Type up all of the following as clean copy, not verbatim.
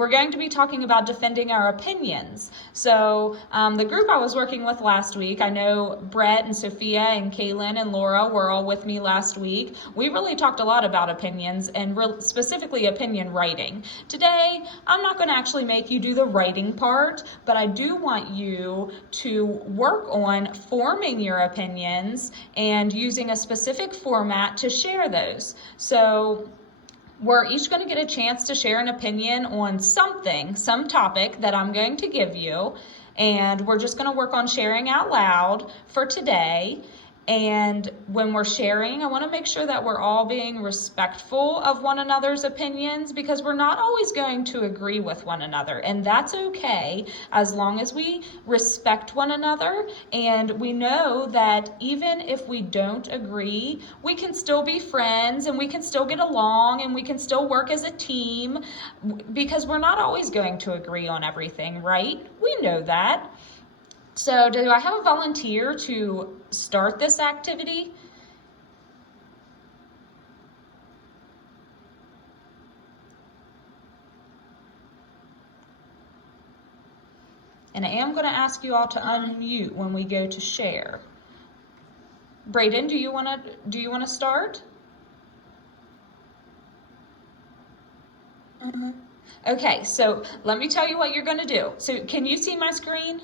we're going to be talking about defending our opinions. So the group I was working with last week, I know Brett and Sophia and Kaylin and Laura were all with me last week. We really talked a lot about opinions and specifically opinion writing. Today, I'm not going to actually make you do the writing part, but I do want you to work on forming your opinions and using a specific format to share those. So we're each going to get a chance to share an opinion on something, some topic that I'm going to give you, and we're just going to work on sharing out loud for today. And when we're sharing, I want to make sure that we're all being respectful of one another's opinions, because we're not always going to agree with one another, and that's okay as long as we respect one another and we know that even if we don't agree, we can still be friends and we can still get along and we can still work as a team, because we're not always going to agree on everything, right? We know that. So do I have a volunteer to start this activity? And I am going to ask you all to unmute when we go to share. Brayden, do you want to start? Okay, so let me tell you what you're going to do. So can you see my screen?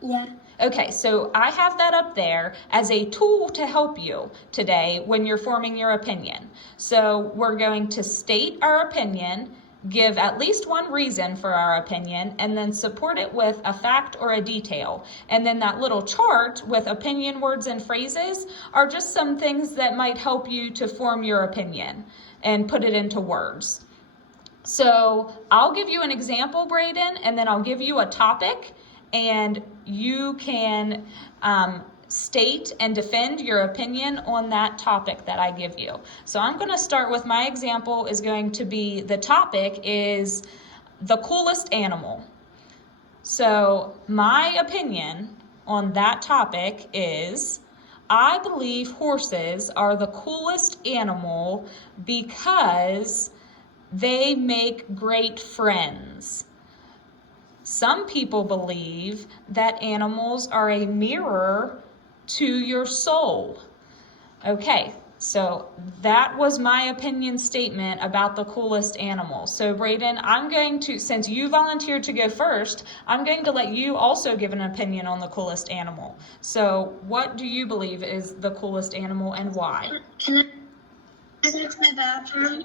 Yeah. Okay, so I have that up there as a tool to help you today when you're forming your opinion. So we're going to state our opinion, give at least one reason for our opinion, and then support it with a fact or a detail. And then that little chart with opinion words and phrases are just some things that might help you to form your opinion and put it into words. So I'll give you an example, Brayden, and then I'll give you a topic, and you can state and defend your opinion on that topic that I give you. So I'm going to start with my example is going to be, the topic is the coolest animal. So my opinion on that topic is, I believe horses are the coolest animal because they make great friends. Some people believe that animals are a mirror to your soul. Okay, so that was my opinion statement about the coolest animal. So Brayden, I'm going to, since you volunteered to go first, I'm going to let you also give an opinion on the coolest animal. So what do you believe is the coolest animal and why? Can I go to the bathroom?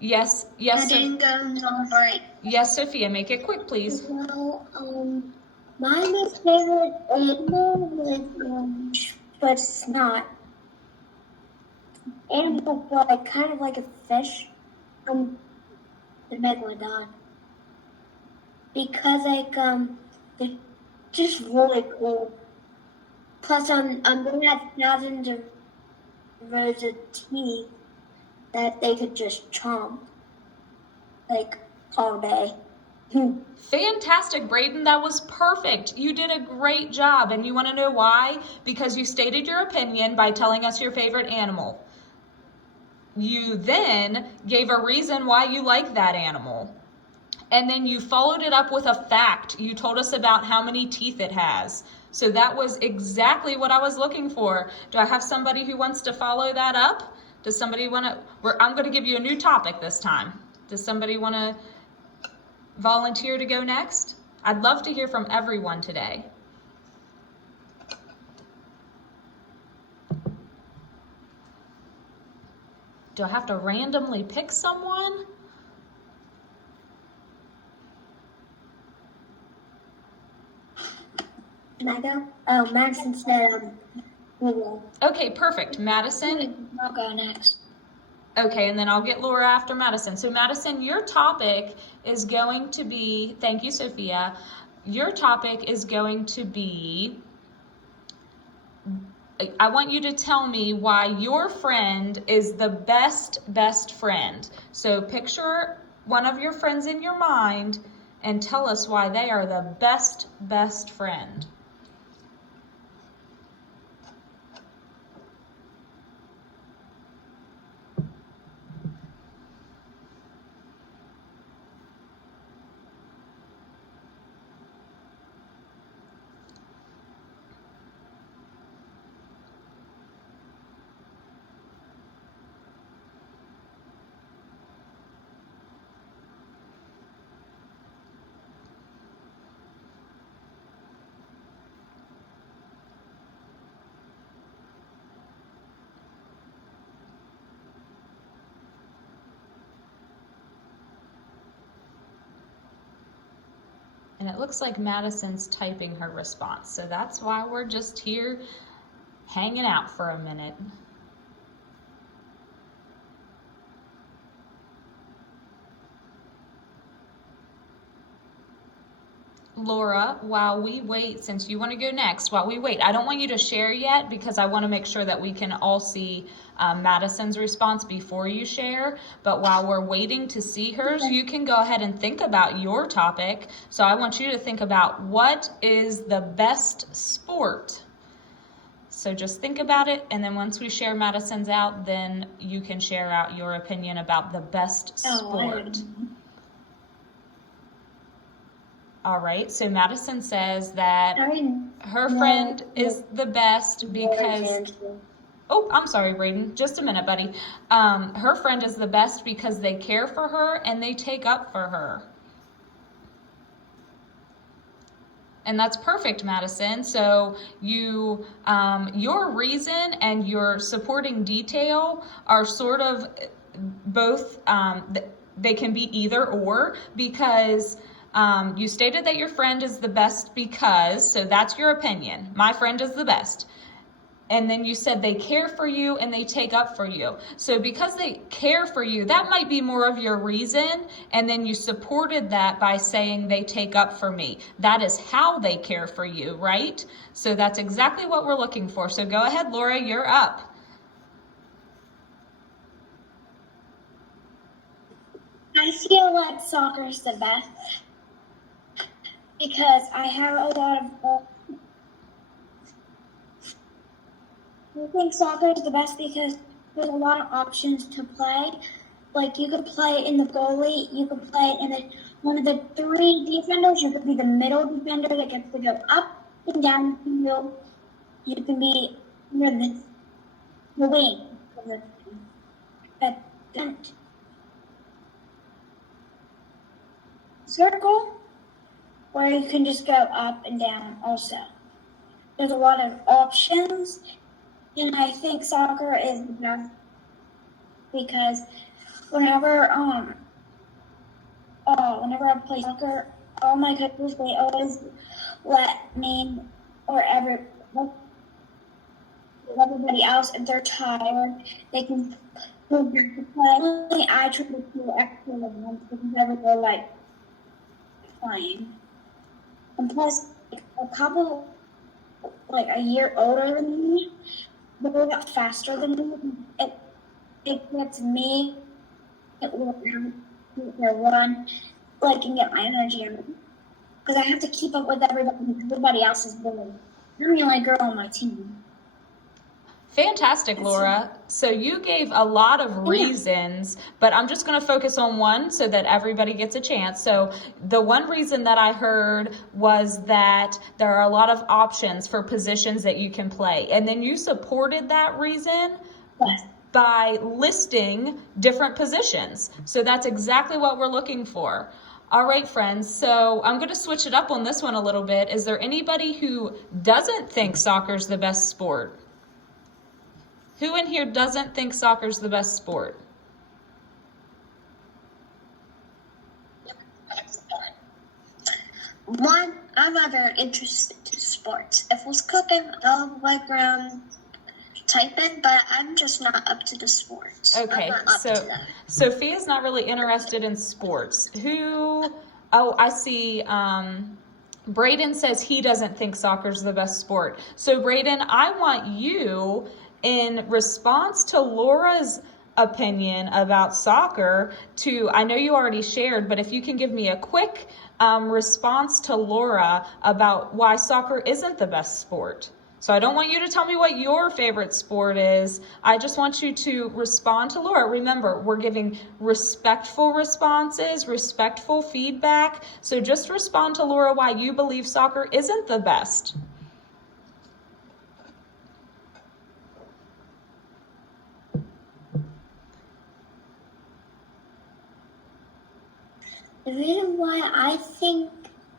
Yes, I didn't go until break. Yes, Sophia, make it quick, please. Well, my most favorite animal is, but it's not. Animal, but like kind of like a fish. The megalodon. Because they're just really cool. Plus, they had thousands of rows of teeth that they could just chomp, like, all day. Fantastic, Brayden. That was perfect. You did a great job. And you want to know why? Because you stated your opinion by telling us your favorite animal. You then gave a reason why you like that animal. And then you followed it up with a fact. You told us about how many teeth it has. So that was exactly what I was looking for. Do I have somebody who wants to follow that up? Does somebody want to? I'm going to give you a new topic this time. Does somebody want to volunteer to go next? I'd love to hear from everyone today. Do I have to randomly pick someone? Can I go? Oh, Madison said we will. Okay, perfect. Madison? I'll go next. Okay, and then I'll get Laura after Madison. So Madison, your topic is going to be, thank you, Sophia. Your topic is going to be, I want you to tell me why your friend is the best friend. So picture one of your friends in your mind and tell us why they are the best friend. And it looks like Madison's typing her response. So that's why we're just here hanging out for a minute. Laura, while we wait, since you want to go next, while we wait, I don't want you to share yet because I want to make sure that we can all see Madison's response before you share. But while we're waiting to see hers, you can go ahead and think about your topic. So I want you to think about what is the best sport. So just think about it, and then once we share Madison's out, then you can share out your opinion about the best sport. All right, so Madison says that her friend is the best because, oh, I'm sorry, Braden, just a minute, buddy. Her friend is the best because they care for her and they take up for her. And that's perfect, Madison. So you, your reason and your supporting detail are sort of both, they can be either or, because you stated that your friend is the best because, so that's your opinion. My friend is the best. And then you said they care for you and they take up for you. So because they care for you, that might be more of your reason. And then you supported that by saying they take up for me. That is how they care for you, right? So that's exactly what we're looking for. So go ahead, Laura, you're up. I feel like soccer's the best because I have a lot of. I think soccer is the best because there's a lot of options to play. Like you could play in the goalie, you could play in one of the three defenders. You could be the middle defender that gets to go up and down the field. You can be near the wing, the circle, where you can just go up and down. Also, there's a lot of options. And I think soccer is the best because whenever I play soccer, all my coaches, they always let me or everybody else, if they're tired, they can go back to play. Only I try to do extra ones because I would go like playing. And plus, a couple like a year older than me, they're a lot faster than me. It gets me to run, like, and get my energy because I have to keep up with everybody else is doing. I'm the only girl on my team. Fantastic, Laura. So you gave a lot of reasons, but I'm just going to focus on one so that everybody gets a chance. So the one reason that I heard was that there are a lot of options for positions that you can play. And then you supported that reason by listing different positions. So that's exactly what we're looking for. All right, friends, so I'm going to switch it up on this one a little bit. Is there anybody who doesn't think soccer's the best sport? Who in here doesn't think soccer's the best sport? One, I'm not very interested in sports. If it was cooking, I'll like typing, but I'm just not up to the sports. Okay, so Sophia's not really interested in sports. I see, Braden says he doesn't think soccer's the best sport. So Braden, I want you, in response to Laura's opinion about soccer, I know you already shared, but if you can give me a quick response to Laura about why soccer isn't the best sport. So I don't want you to tell me what your favorite sport is. I just want you to respond to Laura. Remember, we're giving respectful responses, respectful feedback. So just respond to Laura why you believe soccer isn't the best. The reason why I think,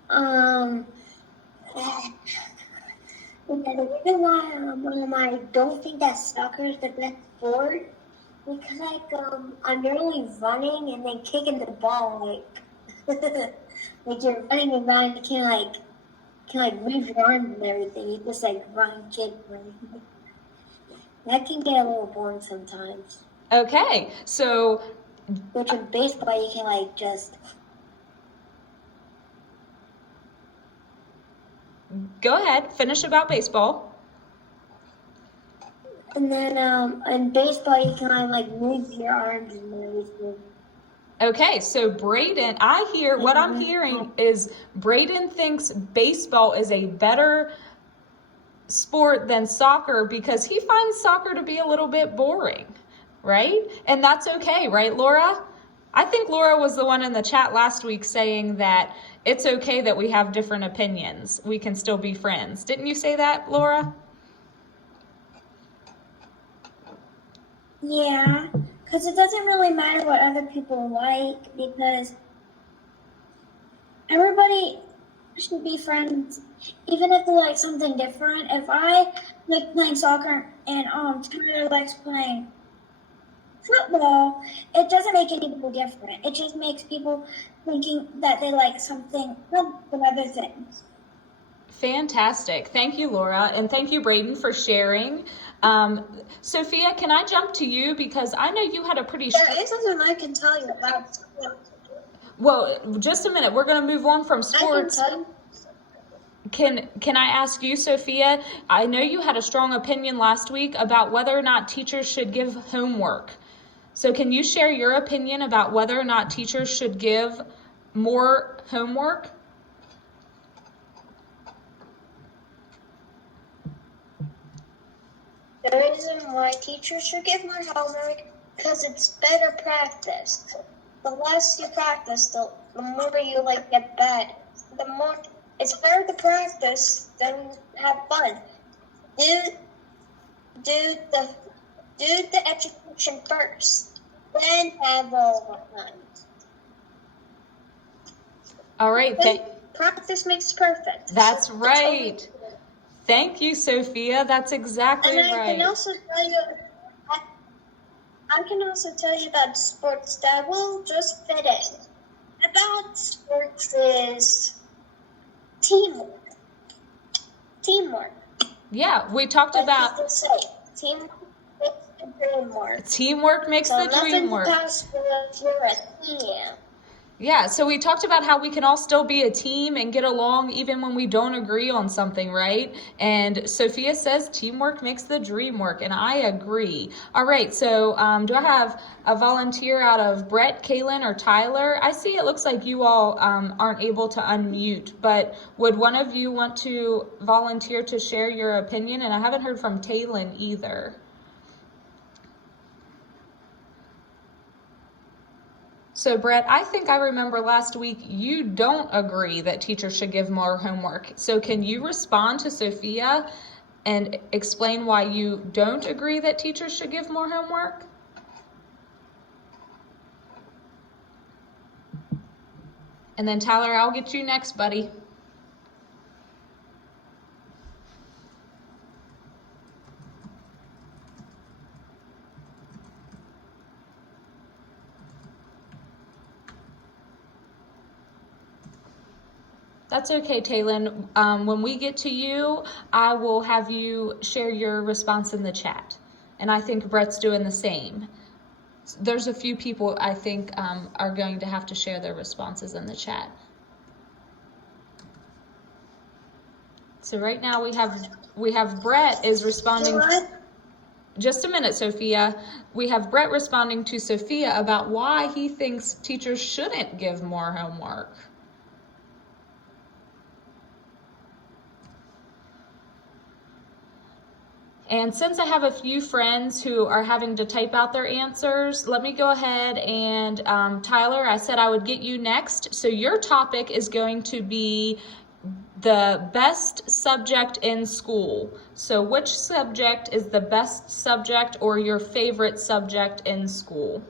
the reason why I don't think that soccer is the best sport, because I'm really running and then kicking the ball, like, like you're running around, you can move your arms and everything. You just run, kick, run. That can get a little boring sometimes. Okay, so Which in baseball you can just. go ahead, finish about baseball. And then in baseball you can move your arms and everything. Okay, so Braden, what I'm hearing is Braden thinks baseball is a better sport than soccer because he finds soccer to be a little bit boring, right? And that's okay, right, Laura? I think Laura was the one in the chat last week saying that it's okay that we have different opinions. We can still be friends. Didn't you say that, Laura? Yeah, because it doesn't really matter what other people like because everybody should be friends, even if they like something different. If I like playing soccer and Tyler likes playing football, it doesn't make anybody different. It just makes people thinking that they like something from other things. Fantastic. Thank you, Laura, and thank you, Braden, for sharing. Sophia, can I jump to you because I know you had a pretty. There is something I can tell you about sports. Well, just a minute. We're going to move on from sports. Can I ask you, Sophia? I know you had a strong opinion last week about whether or not teachers should give homework. So can you share your opinion about whether or not teachers should give more homework? The reason why teachers should give more homework because it's better practice. The less you practice, the more you get bad. The more it's better to practice than have fun. Do the education first, then have all the fun. All right. Practice makes perfect. That's right. Thank you, Sophia. That's exactly right. And I can also tell you about sports that will just fit in. About sports is teamwork. Yeah, we talked about teamwork makes the dream work. Teamwork makes the dream work. Nothing's possible if you're a team. Yeah, so we talked about how we can all still be a team and get along even when we don't agree on something, right? And Sophia says teamwork makes the dream work, and I agree. All right, so do I have a volunteer out of Brett, Kaylin, or Tyler? I see it looks like you all aren't able to unmute, but would one of you want to volunteer to share your opinion? And I haven't heard from Taylin either. So Brett, I think I remember last week you don't agree that teachers should give more homework. So can you respond to Sophia and explain why you don't agree that teachers should give more homework? And then Tyler, I'll get you next, buddy. That's okay, Taylin. When we get to you, I will have you share your response in the chat. And I think Brett's doing the same. There's a few people I think are going to have to share their responses in the chat. So right now we have Brett is responding. Just a minute, Sophia. We have Brett responding to Sophia about why he thinks teachers shouldn't give more homework. And since I have a few friends who are having to type out their answers, let me go ahead and Tyler, I said I would get you next. So your topic is going to be the best subject in school. So which subject is the best subject or your favorite subject in school?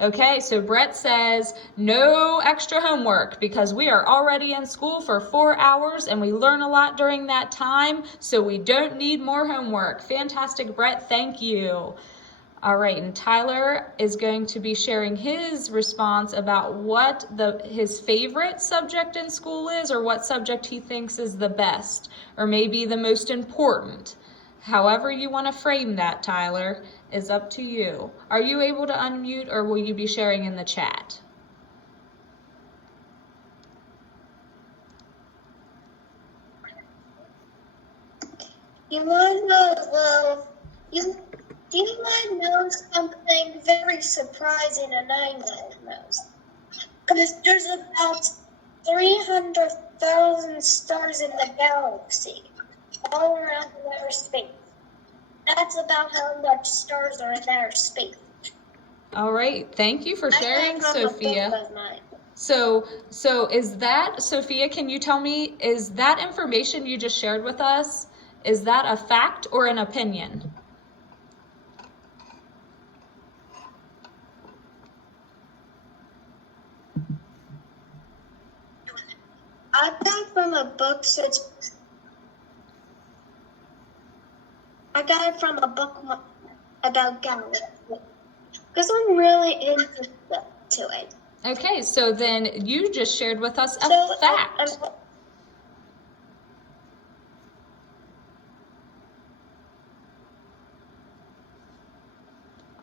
Okay, so Brett says no extra homework because we are already in school for 4 hours and we learn a lot during that time, so we don't need more homework. Fantastic, Brett, thank you. All right, and Tyler is going to be sharing his response about what his favorite subject in school is, or what subject he thinks is the best, or maybe the most important. However you want to frame that, Tyler, is up to you. Are you able to unmute, or will you be sharing in the chat? You want to know, do you want to know something very surprising and I know most? Because there's about 300,000 stars in the galaxy, all around outer space. That's about how much stars are in outer space. All right, thank you for sharing, Sophia. So is that, Sophia, can you tell me, is that information you just shared with us, is that a fact or an opinion? I got it from a book, I got it from a book about galaxies, because I'm really interested to it. Okay, so then you just shared with us a fact.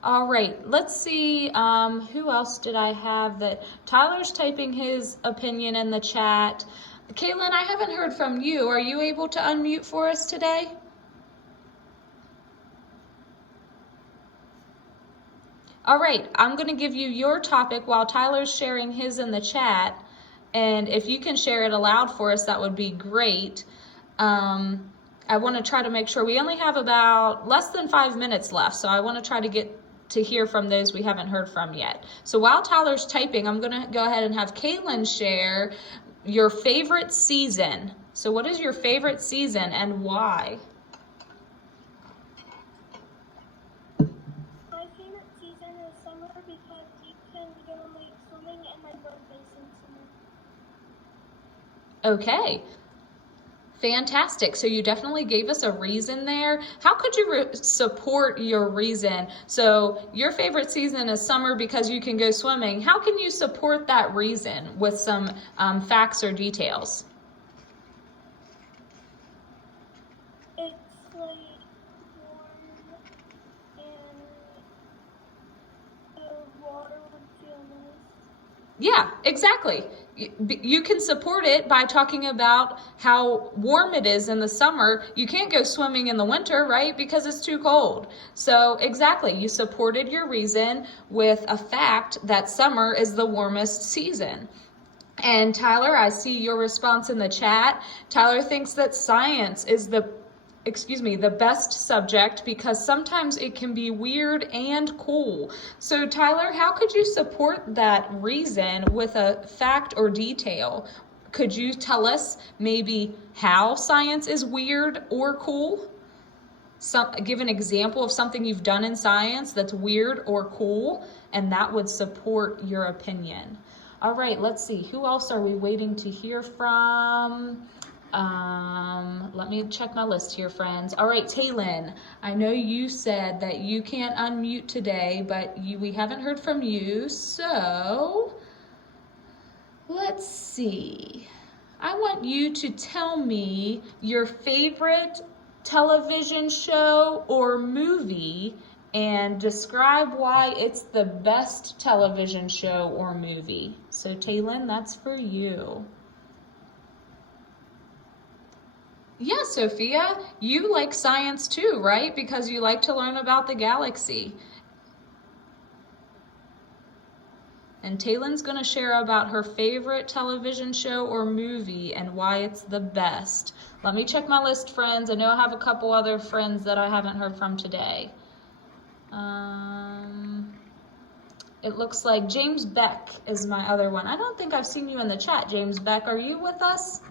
All right, let's see, who else did I have that? Tyler's typing his opinion in the chat. Caitlin, I haven't heard from you. Are you able to unmute for us today? All right, I'm going to give you your topic while Tyler's sharing his in the chat. And if you can share it aloud for us, that would be great. I want to try to make sure we only have about less than 5 minutes left. So I want to try to get to hear from those we haven't heard from yet. So while Tyler's typing, I'm going to go ahead and have Caitlin share your favorite season. So what is your favorite season and why? My favorite season is summer because you can go like swimming and I love racing summer. Okay. Fantastic. So you definitely gave us a reason there. How could you support your reason? So your favorite season is summer because you can go swimming. How can you support that reason with some facts or details? It's like warm and the water would feel nice. Yeah, exactly. You can support it by talking about how warm it is in the summer. You can't go swimming in the winter, right? Because it's too cold. So exactly, you supported your reason with a fact that summer is the warmest season. And Tyler, I see your response in the chat. Tyler thinks that science is the best subject because sometimes it can be weird and cool. So Tyler, how could you support that reason with a fact or detail? Could you tell us maybe how science is weird or cool? Give an example of something you've done in science that's weird or cool, and that would support your opinion. All right, let's see. Who else are we waiting to hear from? Let me check my list here, friends. All right, Taylin, I know you said that you can't unmute today, but we haven't heard from you, so let's see. I want you to tell me your favorite television show or movie and describe why it's the best television show or movie. So Taylin, that's for you. Yeah, Sophia, you like science too, right? Because you like to learn about the galaxy. And Taylin's going to share about her favorite television show or movie and why it's the best. Let me check my list, friends. I know I have a couple other friends that I haven't heard from today. It looks like James Beck is my other one. I don't think I've seen you in the chat, James Beck. Are you with us?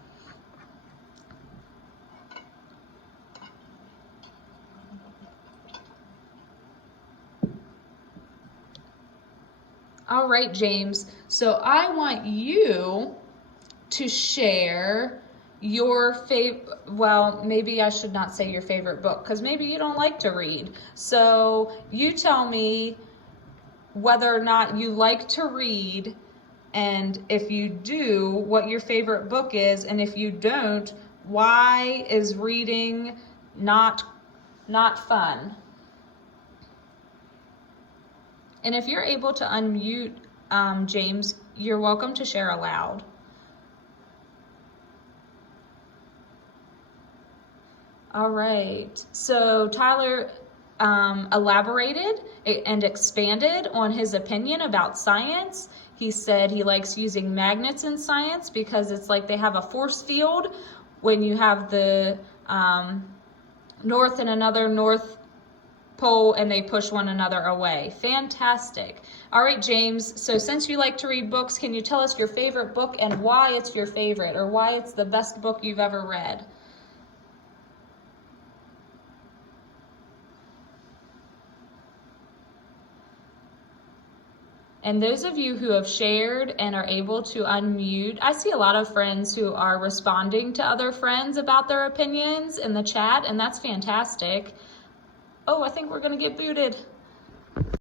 All right, James. So I want you to share your well, maybe I should not say your favorite book, because maybe you don't like to read. So you tell me whether or not you like to read, and if you do, what your favorite book is, and if you don't, why is reading not fun? And if you're able to unmute, James, you're welcome to share aloud. All right, so Tyler elaborated and expanded on his opinion about science. He said he likes using magnets in science because it's like they have a force field when you have the north and another north pole, and they push one another away. Fantastic. All right, James, so since you like to read books, can you tell us your favorite book and why it's your favorite, or why it's the best book you've ever read? And those of you who have shared and are able to unmute, I see a lot of friends who are responding to other friends about their opinions in the chat, and that's fantastic. Oh, I think we're gonna get booted.